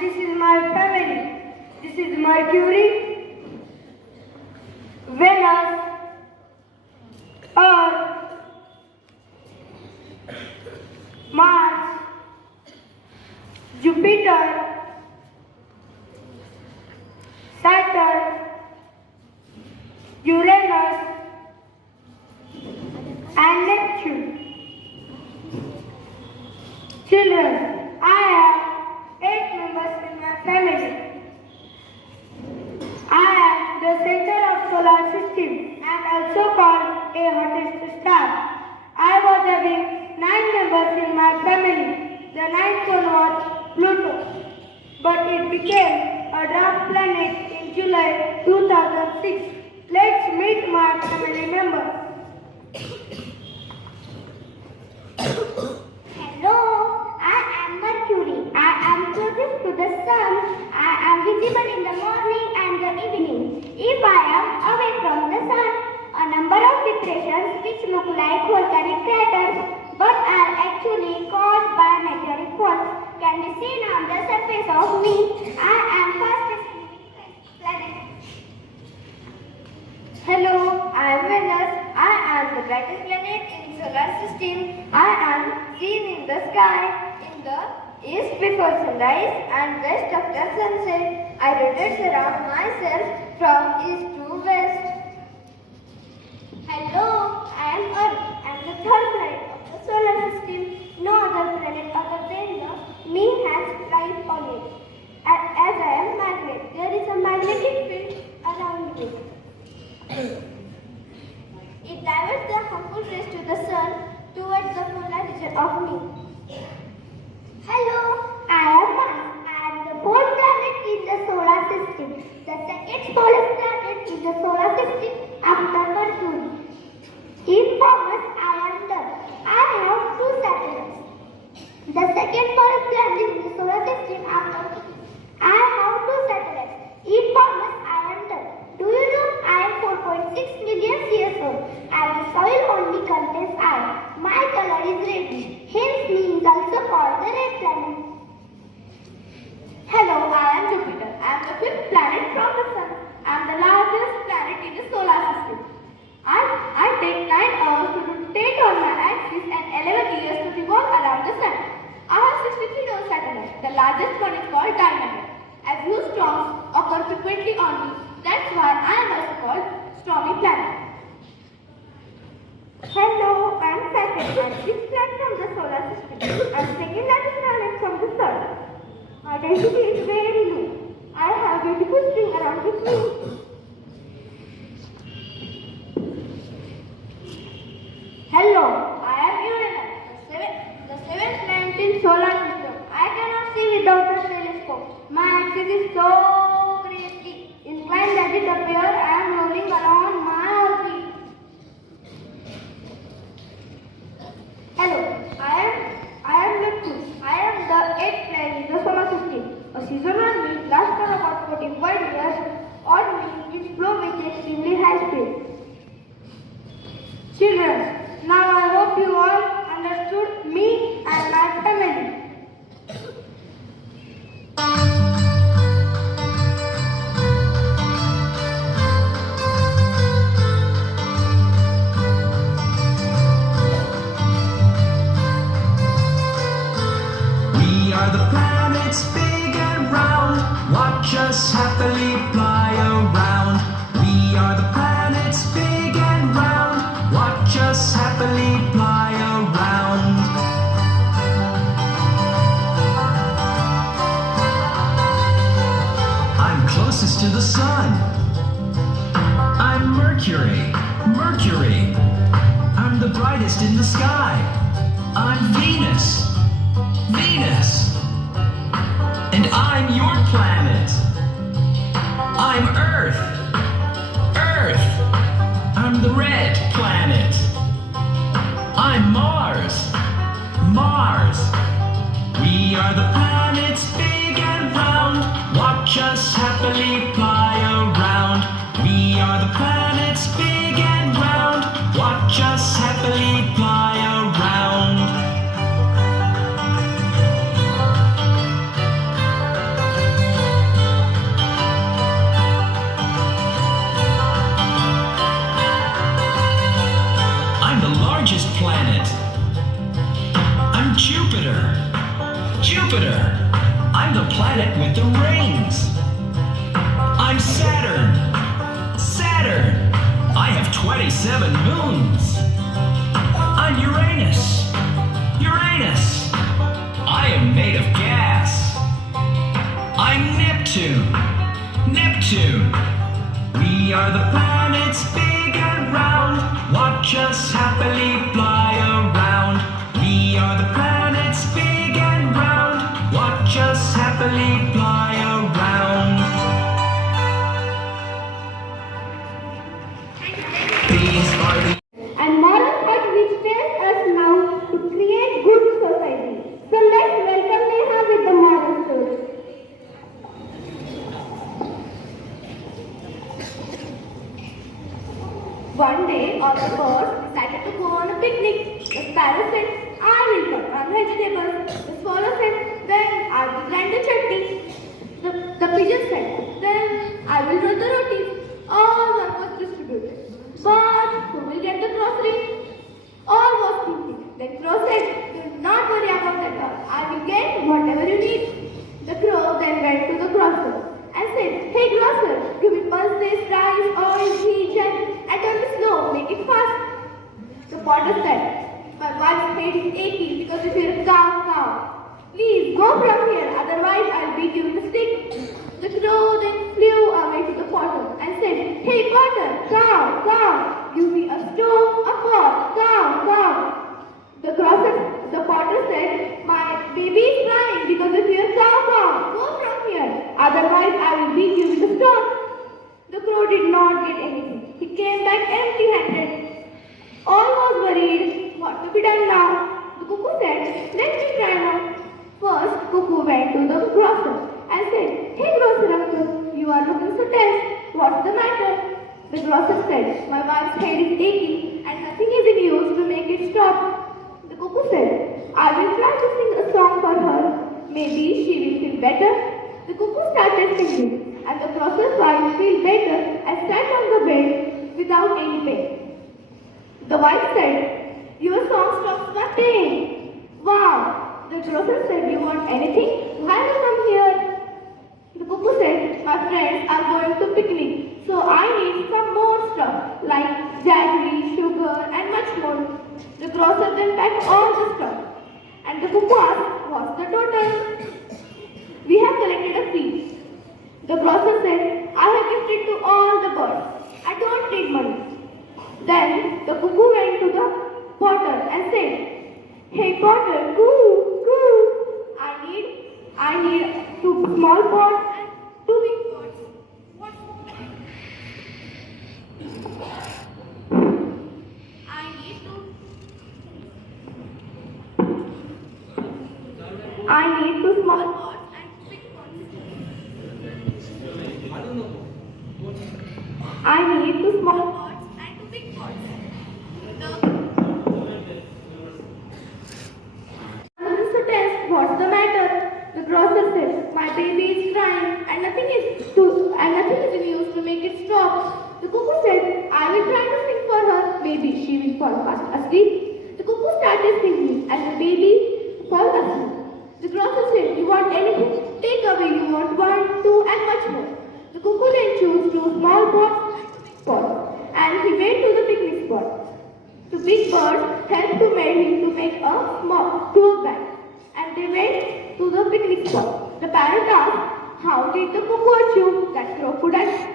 this is my family. This is Mercury, Venus, Earth, Mars, Jupiter, Saturn, Uranus, and Neptune. Children, I have 8 members in my family. I am the center of solar system and also called a hottest star. I was having 9 members in my family. The ninth one was Pluto, but it became a dwarf planet in July 2006. Let's meet my family members. Hello, I am Mercury. I am closest to the sun. I am visible in the morning and the evening. If I am away from the sun, a number of depressions which look like volcanic craters but are actually caused by meteoric falls can be seen on the surface of me. I am fastest moving planet. Hello, I am Venus. I am the brightest planet in solar system. I am seen in the sky in the east before sunrise and west after sunset. I rotate around myself from east to west. Hello, I am Earth. I am the third planet of the solar system. No other planet other than me has life on it. As I am magnet, there is a magnetic field around me. It diverts the harmful rays to the sun towards the polar region of me. Hello, I am Mars. I am the fourth planet in the solar system. The second smallest planet in the solar system after Mercury. In Thomas, I am the. I have 2 satellites. The second smallest planet in the solar system after Mercury. I have 2 satellites. In Thomas, I am the. Do you know I am 4.6 million years old and the soil only contains iron. My color is reddish. Hence, me is also called the red planet. Hello, I am Jupiter. I am the 5th planet from the sun. I am the largest planet in the solar system. I take 9 hours to rotate on my axis and 11 years to revolve around the sun. I have 63 known satellites. The largest one is called Diamond. As huge storms occur frequently on me, that's why I am also called Stormy Planet. Hello, I am Saturn. I am 6th planet from the solar system. I am second largest planet from the sun. My density is very low. I have beautiful string around with me. Hello, I am Uranus, the 7th planet in solar system. I cannot see without a telescope. My axis is so crazy inclined that it appears I am rolling around my orbit. Hello, I am Neptune. I am the 8th planet in the solar system. A seasonal wind lasts for about 45 years. Odd winds blow with extremely high speed. Children, now I hope you all understood me and my family. We are the planets big and round. Watch us happily fly around. We are the planets big and round. Watch us happily fly around. I'm closest to the sun. I'm Mercury. Mercury. I'm the brightest in the sky. I'm Venus. Venus. And I'm your planet. I'm Earth. Earth. I'm the red planet. I'm Mars. Mars. We are the planets big and round. Watch us happily fly around. We are the planets big and round. Watch us happily fly around. Jupiter. Jupiter. I'm the planet with the rings. I'm Saturn. Saturn. I have 27 moons. I'm Uranus. Uranus. I am made of gas. I'm Neptune. Neptune. We are the planets big and round. Watch us happily fly around. We are the planets big and round. Watch us happily fly around. These are the And moral part which tells us now to create good society. So let's welcome Neha with the moral story. One day, all the birds decided to go on a picnic. The sparrow said, I will cut on vegetables. The swallow said, then I will grind the chutney. The pigeon said, then I will roll the rotis. All work was distributed. But who will get the grocery? All was thinking. Then crow said, do not worry about that all. I will get whatever you need. The crow then went to the grocer and said, hey grocer, give me pulses, rice, oil, ghee, jam, and turn it slow, make it fast. The potter said, my wife's head is aching because if you're a cow. Please go from here, otherwise I'll beat you with a stick. The crow then flew away to the potter and said, hey potter, cow, give me a stone, a pot, cow. The potter said, my baby is crying because if you're a cow, go from here, otherwise I will beat you with a stone. The crow did not get anything. He came back empty-handed. All was worried. What to be done now? The cuckoo said, let me try now. First, cuckoo went to the grocer and said, hey grocer uncle, you are looking so tense. What's the matter? The grocer said, my wife's head is aching and nothing is in use to make it stop. The cuckoo said, I will try to sing a song for her. Maybe she will feel better. The cuckoo started singing and the grocer's wife felt better and sat on the bed without any pain. The wife said, your song stops my pain. Wow! The grocer said, you want anything? Why have you come here? The cuckoo said, my friends are going to picnic, so I need some more stuff like jaggery, sugar and much more. The grocer then packed all the stuff and the cuckoo asked, what's the total? We have collected a fee. The grocer said, I have gifted to all the birds. I don't need money. Then the cuckoo went to the potter and said, hey potter, coo. I need 2 small pots and 2 big pots. What? I need 2 small pots and 2 big pots. I need 2 small pots and 2 big pots. What's the matter? The grocer said, my baby is crying and nothing is in use to make it stop. The cuckoo said, I will try to sing for her. Maybe she will fall fast asleep. The cuckoo started singing and the baby fell asleep. The grocer said, you want anything? Take away, you want 1, 2 and much more. The cuckoo then chose 2 small pots and he went to the picnic spot. The big birds helped to make a small cloth bag. And they went to the picnic spot. The parrot asked, how did the cuckoo achieve that crow could achieve?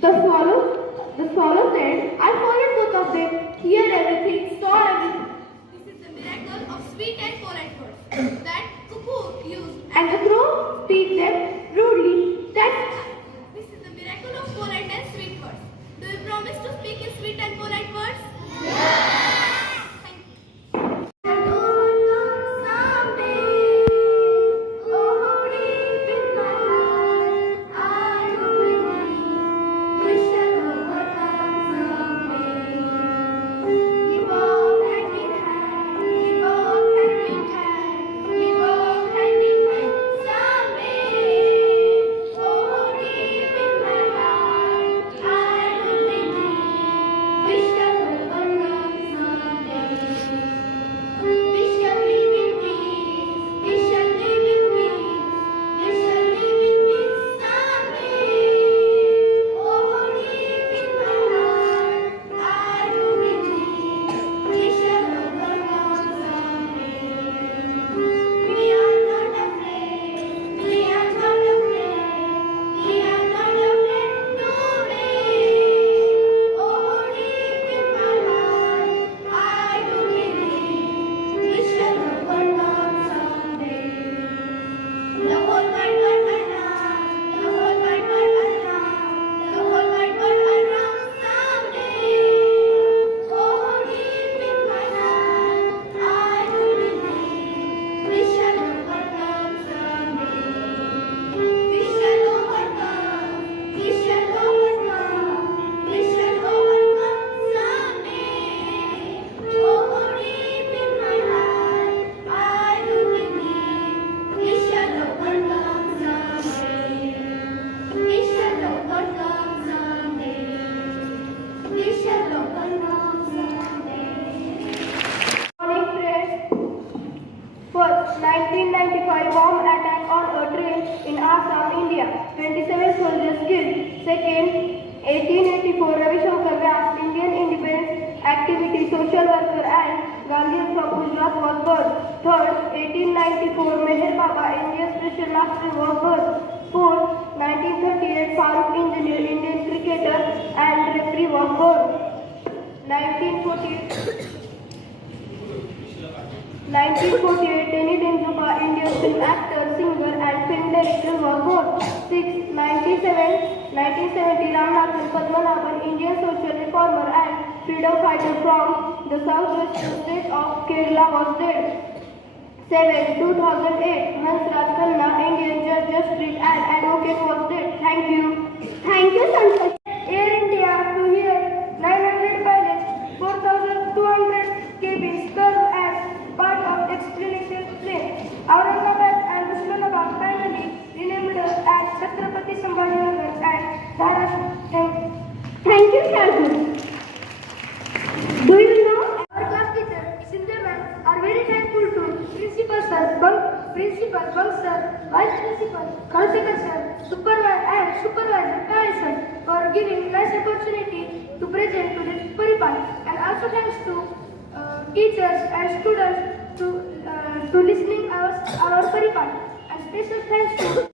The swallow said, I followed both of them, hear everything, saw everything. This is the miracle of sweet and polite words that cuckoo used. And the crow speak them rudely. That's this is the miracle of polite and sweet words. Do you promise to speak in sweet and polite words? Yes! 1995 bomb attack on a train in Assam, India. 27 soldiers killed. Second, 1884 Ravi Shankar Vyas, Indian independence activity social worker and Gandhian from Gujarat was born. Third, 1894 Meher Baba, Indian special master was born. Fourth, 1938 Farooq Engineer, Indian cricketer and referee was born. 1948 Teni Denzuka, Indian film actor, singer and film director was born. 1970 Ramanathan Padmanabhan, Indian social reformer and freedom fighter from the southwestern state of Kerala was dead. 2008 Hansraj Khanna, Indian judge, justice and advocate was dead. Thank you. Thank you, Santosh. Air India to here 900 pilots, 4,200 cabins serve as part of experimental plane. Aurangabad and Usmanabad finally renamed as Chhatrapati Sambhajinagar and Dharash. Thank you, Shardul. Do you know Our class teacher, Sindhu ma'am, are very thankful to Principal Sir, Bunk Sir, Vice Principal, Kalsekar Sir, Supervisor Kale Sir for giving nice opportunity to present to this Paripan, and also thanks to teachers and students to listening our Paripan, and special thanks to